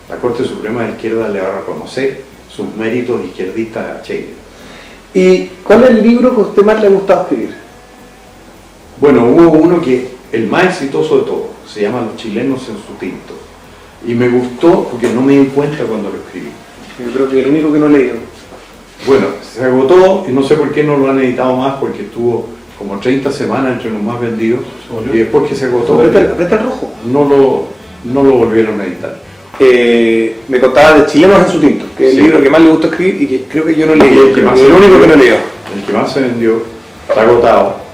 La Corte Suprema de Izquierda le va a reconocer sus méritos izquierdistas a Cheire. ¿Y cuál es el libro que a usted más le gustaba escribir? Bueno, hubo uno que, el más exitoso de todos, se llama Los chilenos en su tinto. Y me gustó porque no me di cuenta cuando lo escribí. Yo creo que es el único que no he leído. Bueno, se agotó y no sé por qué no lo han editado más, porque estuvo como 30 semanas entre los más vendidos. Y después que se agotó, Aprieta el rojo. no lo volvieron a editar. Me contaba de Chilenos en su tinto, que es Sí. el libro que más le gusta escribir y que creo que yo no leí. El que más el se único vendió. que no he leído. El que más se vendió, está agotado.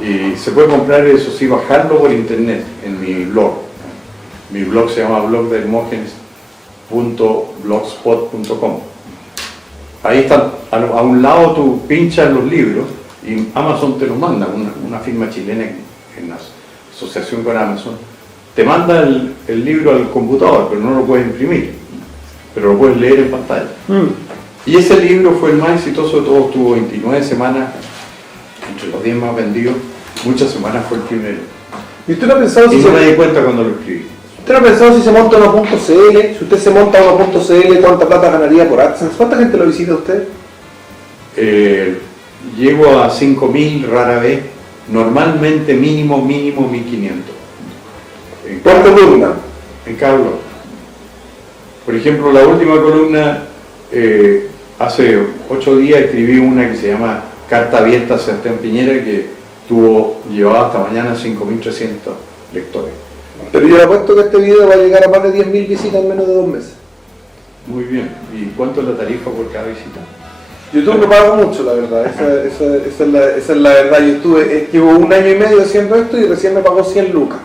Y se puede comprar, eso sí, bajarlo por internet en mi blog. Mi blog se llama blogdehermogenes.blogspot.com. Ahí está, a un lado tú pinchas los libros y Amazon te los manda, una firma chilena en asociación con Amazon. Te manda el libro al computador, pero no lo puedes imprimir, pero lo puedes leer en pantalla. Y ese libro fue el más exitoso de todos, tuvo 29 semanas, entre los 10 más vendidos, muchas semanas fue el primero. ¿Y usted no ha pensado Y si no me se... di cuenta cuando lo escribí. ¿Usted no ha pensado si se monta 1.cl? Si usted se monta 1.cl, ¿cuánta plata ganaría por AdSense? ¿Cuánta gente lo visita usted? Llego a 5.000 rara vez, normalmente mínimo 1.500. ¿Por columna? En cada blog. Por ejemplo, la última columna, hace 8 días escribí una que se llama Carta Abierta a Sebastián Piñera, que llevaba hasta mañana 5.300 lectores. Pero yo le apuesto que este video va a llegar a más de 10.000 visitas en menos de 2 meses. Muy bien. ¿Y cuánto es la tarifa por cada visita? YouTube no paga mucho, la verdad. Esa es la verdad. Yo llevo 1 año y medio haciendo esto y recién me pagó 100 lucas.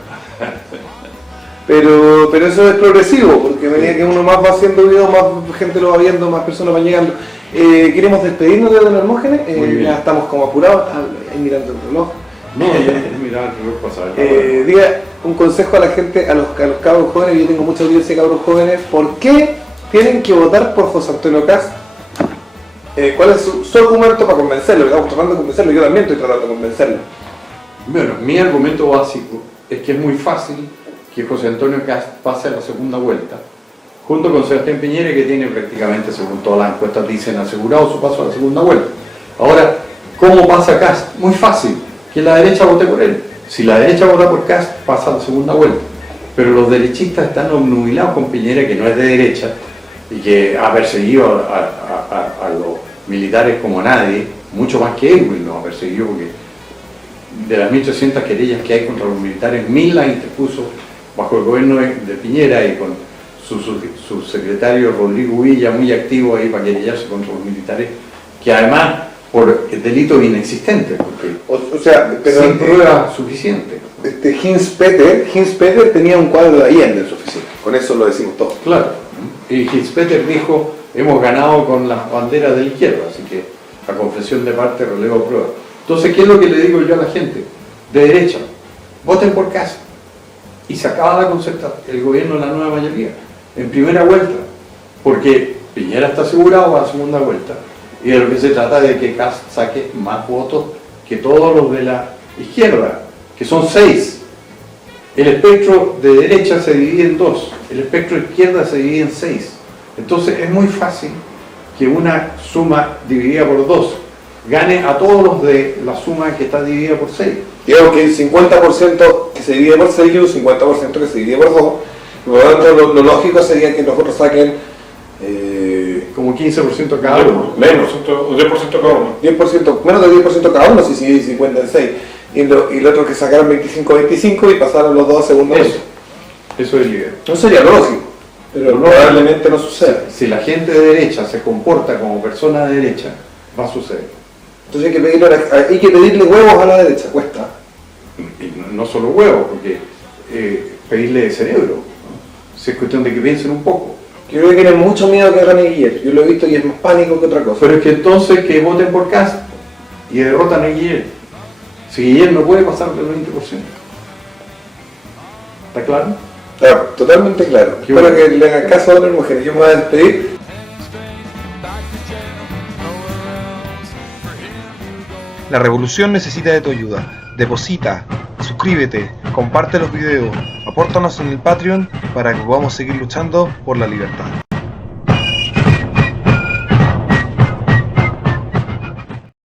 Pero eso es progresivo, porque a medida que uno más va haciendo videos, más gente lo va viendo, más personas van llegando. Queremos despedirnos de Don Hermógenes. Ya estamos como apurados, ahí mirando el reloj. No, yo miraba el reloj pasar. Diga un consejo a la gente, a los cabros jóvenes. Yo tengo mucha audiencia de cabros jóvenes. ¿Por qué tienen que votar por José Antonio Kast? ¿Cuál es su argumento para convencerlo? Estamos tratando de convencerlo, yo también estoy tratando de convencerlo. Bueno, mi argumento básico es que es muy fácil que José Antonio Kast pase a la segunda vuelta, junto con Sebastián Piñera, que tiene prácticamente, según todas las encuestas dicen, asegurado su paso a la segunda vuelta. Ahora, ¿cómo pasa Kast? Muy fácil, que la derecha vote por él. Si la derecha vota por Kast, pasa a la segunda vuelta. Pero los derechistas están obnubilados con Piñera, que no es de derecha, y que ha perseguido a los militares como nadie, mucho más que él, lo ha perseguido, porque de las 1.300 querellas que hay contra los militares, 1.000 las interpuso bajo el gobierno de Piñera y con su secretario Rodrigo Villa, muy activo ahí para querellarse contra los militares, que además por delitos inexistentes, porque O sea, pero sin prueba suficiente. Heinz Peter tenía un cuadro de Allende en su oficina, con eso lo decimos todo. Claro, y Hitzpeter dijo, hemos ganado con las banderas de la izquierda, así que la confesión de parte relevo prueba. Entonces, ¿qué es lo que le digo yo a la gente? De derecha, voten por Kast. Y se acaba la concertación, el gobierno de la nueva mayoría, en primera vuelta, porque Piñera está asegurado a la segunda vuelta, y de lo que se trata es de que Kast saque más votos que todos los de la izquierda, que son 6. El espectro de derecha se divide en 2, el espectro de izquierda se divide en 6. Entonces es muy fácil que una suma dividida por 2 gane a todos los de la suma que está dividida por 6. Digamos que el 50% que se divide por 6 y un 50% que se divide por 2. Por lo tanto, lo lógico sería que los otros saquen como 15% cada uno. menos, o 10% cada uno. 10%, menos de 10% cada uno si se divide 50 en 6. Y el otro que sacaran 25-25 y pasaran los dos a segunda vuelta. Eso es el ideal. No sería lógico, pero probablemente no suceda. Si la gente de derecha se comporta como persona de derecha, va a suceder. Entonces hay que pedirle huevos a la derecha, cuesta. Y no solo huevos, porque pedirle cerebro, ¿no? Si es cuestión de que piensen un poco. Yo creo que tienen mucho miedo que gane Guillermo. Yo lo he visto y es más pánico que otra cosa. Pero es que entonces que voten por Kast y derrotan a Guillermo. Si Guillermo no puede pasar del 20%. ¿Está claro? Claro, totalmente claro. Qué Espero bueno. que le hagan caso a otras mujeres. Yo me voy a despedir. La revolución necesita de tu ayuda. Deposita, suscríbete, comparte los videos, apórtanos en el Patreon para que podamos seguir luchando por la libertad.